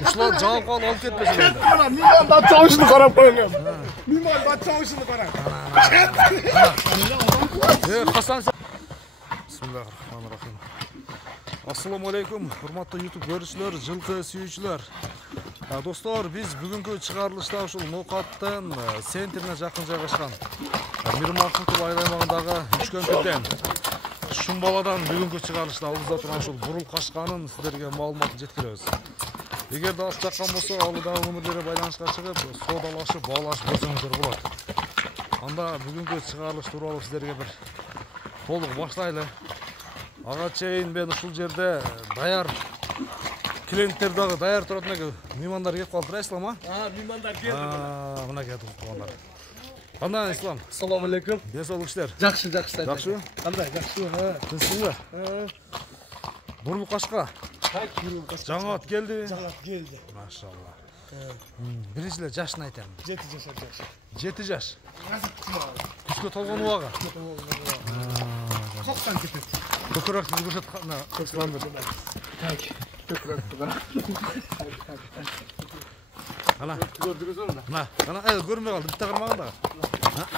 Ушулар жаап калып алып кетпесин енді. Миман да чоңушуну карап коюңам. Миман да чоңушуну карап. Хасан. Bismillahirrahmanirrahim. Assalamu alaikum, hurmatly YouTube görüşçüler, жылкы сүйүүчүлөр. Достор, биз бүгүнкү чыгарылышта ушул Ноокаттын центрине жакын жайгашкан Мирмакултук айланмагындагы Үчкөмпүрдөн Шумбаладан бүгүнкү чыгарылышта алдыбызда турган ушул бурул качканын сиздерге маалыматын жеткиребиз. Эгерде аз жаккан болсо, алдагы өмүрлөргө байланышка чыгып, соодалашып, баалашып көрсөңүздөр болот. Анда бүгүнкү чыгарылыш тууралуу сиздерге бир толук баштайлы. Ага чейин мен ушул жерде даяр клиенттер дагы даяр турат экен. Меймандар келип калды, Ислам, а? Меймандар келди. Мына келди туугандар. Кандай, Ислам? Ассаламу алейкум. Денсаулык иштер? Жакшы. Жакшы? Кандай, жакшы? Тынчсызбы? Бурул кашка. Жаңа ат келди. Машалла. Биринчи эле жашын айтам. 7 жаш. 7 жаш. Түскө толгон убагы. 90 кетет. Көкөрөктү көрсөткөн Исламды. Так. Көкөрөктү кара. Ана. Көрдүңүзбү? Ана, көрмөй калды. Битте кармагында.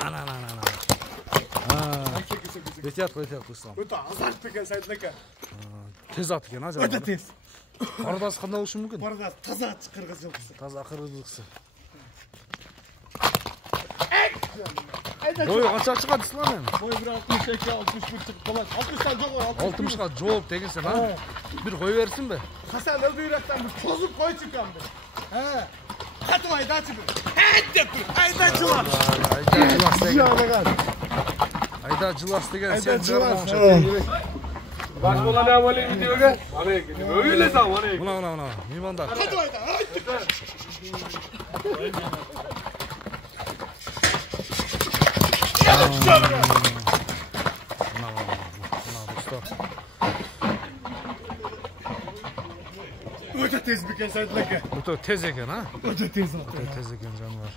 Ана. Бетят Ислам. Өтө азарт экен Сайдыл эке. Тез ат экен, а жана. Өтө тез. Бардас кандай болушу мүмкүн? Бардас таза кыргыз жылкысы. Таза кыргыз жылкысы. Бою канча чыгат Ислам эми? Бой 1.62, 61 чыгып калат. 60тан жогору. 60га жооп дегенсен, а? Бир кой берсинби? Хасан Элбейрактан бир тозуп койчу экен бир. Катып айдачы бир. Деп бир. Айдачылар. Айда жылас деген сен жылас. Baş bola ne var videoga? Mana öyle san mana. Mına, meymanдар. Катып айда. Өтө тез бекен Сайдыл эке. Өтө тез экен, а? Өтө тез ат. Өтө тез экен жаныбар.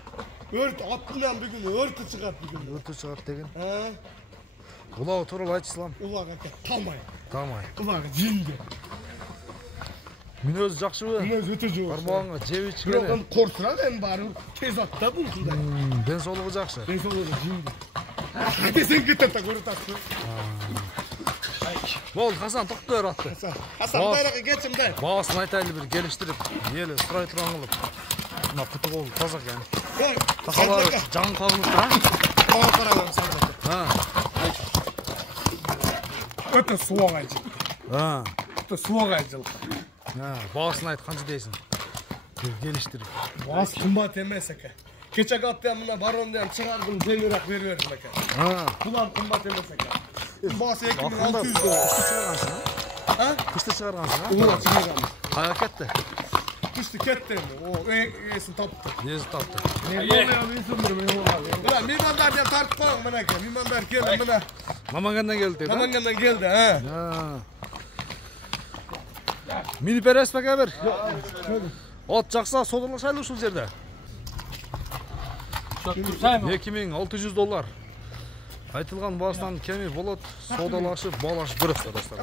Өрт аттынан бүгүн өртү чыгат бүгүн. Өртү чыгат деген. Улау тууралуу айтчы Ислам. Улак эке тамай. Улак жинди. Мүнөзү жакшыбы? Мүнөзү өтө жок. Кармагыңа жеп ичкени. Бирок корсурак эми баары тез атта бул кандай. Денсаулыгы жакшы. Денсаулыгы жинди. Десең кетет так өртөтсү. Бол Хасан токтоо бер атты. Хасан байракы кетчим да. Баасын айтайлы бир келиштирип, эли сурай турган кылып. Мына путу кол таза экен. Такалар жан кабылып тура. Мага караган Сайдыл эке. Өтө суак айчы. Өтө суак айчыл. Баасын айт канча дейсиң? Келиштирип. Баас кымбат эмес эке. Кечеги атты мына баронду ham чыгардым, жеңирээк берип бердим эке. Булам кымбат эмес эке. Баас 2600 доллар. Кышты чыгаргансың, а? Ооба, чыгаргам. Каяка кетти? Кышты кетти эми. О, эсин тапты. Несин тапты? Мына меймандар деп тартып коюң мынакей. Меймандар келди мына. Намангандан келди, да? Намангандан келди, Минип бересиз беке бир? От жакса содалашайлы ушул жерде. 2600 доллар. Айтылган баасынан кеми болот, содалашып, баалашып көрөсүз достор.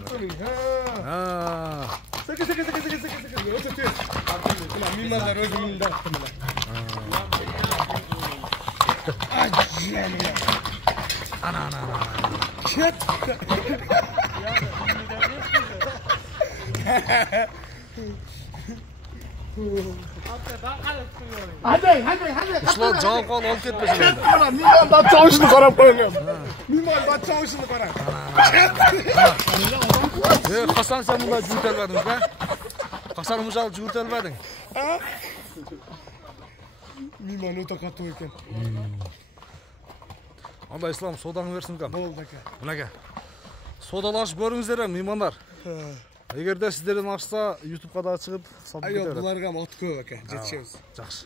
Өтө тез. Мына меймандар өзү минде атты мына. Ана. Кет. Hadi. Ушулар жаап калып алып кетпесин енді. Миман да чоңушуну карап коюңам. Миман да чоңушуну карап. Хасан сен мында жүгүртө албадың ба? Хасан мыжал жүгүртө албадың? Миман өтө катуу экен. Анда Ислам содаңы берсин кам. Болду эке. Мынакей. Содалашып көрүңүздөр, меймандар. Эгерде сиздерден ашса, YouTube'га да чыгып салып кетер. Буларга от көп эке, жетишебиз. Жакшы.